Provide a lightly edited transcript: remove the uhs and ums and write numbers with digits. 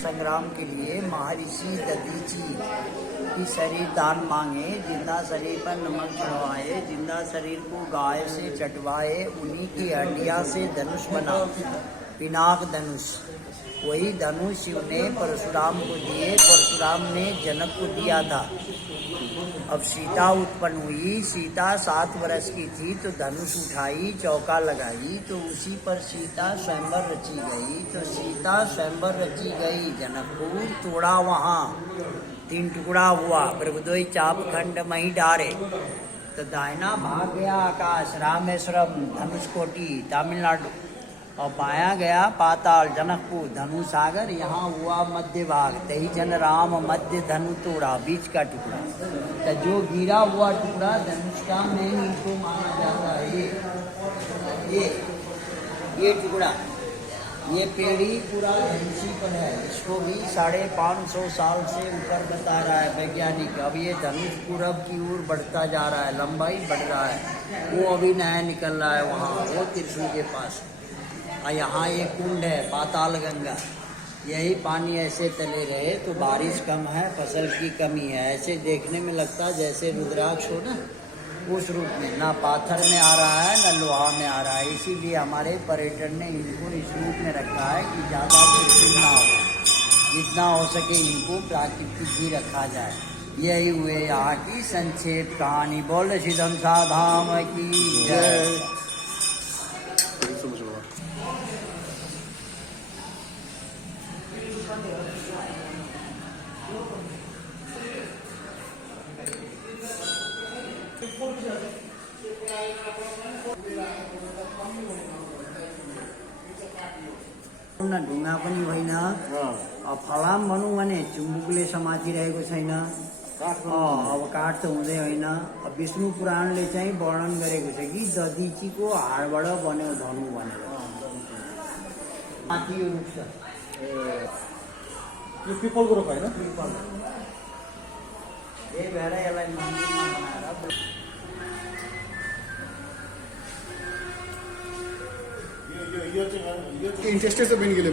संग्राम के लिए महर्षि दधीची की शरीर दान मांगे, जिंदा शरीर पर नमक चढ़वाए, जिंदा शरीर को गाय से चटवाए, उन्हीं की हड्डियां से धनुष बना, पिनाक धनुष। वही धनुष शिव ने परशुराम को दिए, परशुराम ने जनक को दिया था। अब सीता उत्पन्न हुई, सीता 7 वर्ष की थी तो धनुष उठाई, चौका लगाई, तो उसी पर सीता स्वयंवर रची गई। तो सीता स्वयंवर रची गई, जनकपुर तोड़ा वहाँ 3 टुकड़ा हुआ, प्रभुदोई चाप खंड मही डारे। तो दाहिना भाग गया आकाश रामेश्वरम धनुषकोटि तमिलनाडु, और बाया गया पाताल जनकपुर धनु सागर, यहाँ हुआ मध्य भाग। तही जन राम मध्य धनु तोड़ा, बीच का टुकड़ा। तो जो गिरा हुआ टुकड़ा धनुष का मेन इनको माना जाता है। ये टुकड़ा, ये पेड़ी पूरा धनुषी पर है। इसको भी 550 साल से ऊपर बता रहा है वैज्ञानिक। अब ये धनुष पूरब की ओर बढ़ता जा रहा है, लंबाई बढ़ रहा है। वो अभी नया निकल रहा है वहाँ, वो त्रिशूल के पास। और यहाँ एक कुंड है पाताल गंगा, यही पानी ऐसे तले रहे तो बारिश कम है, फसल की कमी है। ऐसे देखने में लगता है जैसे रुद्राक्ष हो ना, उस रूप में, ना पाथर में आ रहा है ना लोहा में आ रहा है। इसीलिए हमारे पर्यटन ने इनको इस रूप में रखा है कि ज़्यादा कृत्रिम ना हो, जितना हो सके इनको प्राकृतिक भी रखा जाए। यही हुए यहाँ की संक्षेप कहानी। बोल सिद्धंसा धाम की जय। ढुङ्गा पनि होइन, फलाम भनौँ भने चुम्बुकले समातिरहेको छैन। अब काठ त हुँदै होइन। अब विष्णु पुराणले चाहिँ वर्णन गरेको छ कि दधीचीको हाडबाट बन्यो धनु भनेर। माथि यो रुख छ, यो पिपलको रुख होइन? पिपल। यही भएर यसलाई मन्दिरमा बनाएर इंटरेस्टेड तो बन गए।